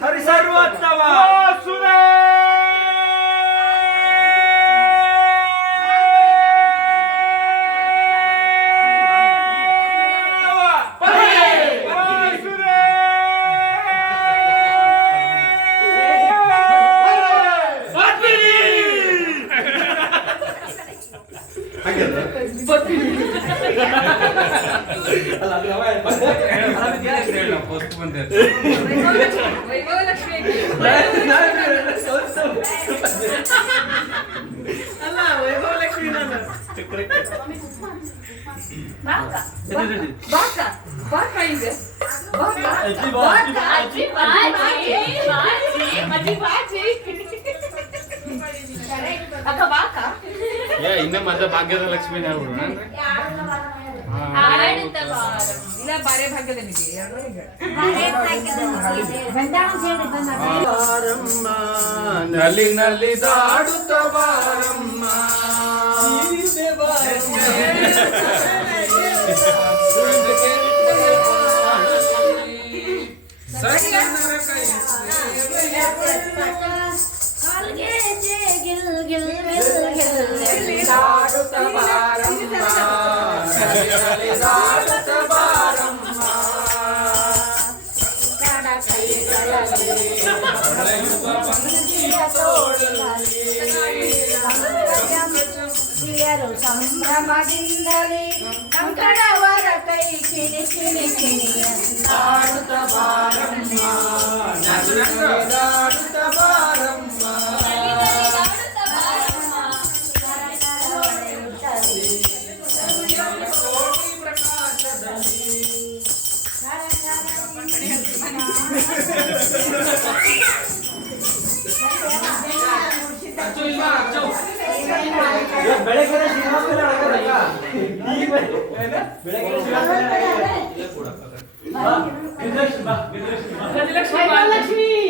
ಹರಿ ಸರ್ವೋತ್ತಮ ಇನ್ನ ಮದ ಭಾಗ್ಯದ ಲಕ್ಷ್ಮೀ ಹೇಳ್ಬಿಡು ಇಲ್ಲ ಬಾರೆ ಭಾಗ್ಯದ ನಿಧಿ ನಲ್ಲಿ ನಲ್ಲಿ ದಾಡುತ್ತ ಬಾರಮ್ಮ ಸಂಭ್ರಮದಿಂದಲೇ ಕಂಕಣವರ ಕೈ ಕಿಣಿ ಕಿಣಿ ಕಿಣಿ ಆಡುತ್ತ ಬಾರಮ್ಮ ದಾಡುತ್ತ ಬಾರಮ್ಮ ಬೆಳಗ್ಗೆ ಶ್ರೀನಿವಾಸನ ಬೆಳಗ್ಗೆ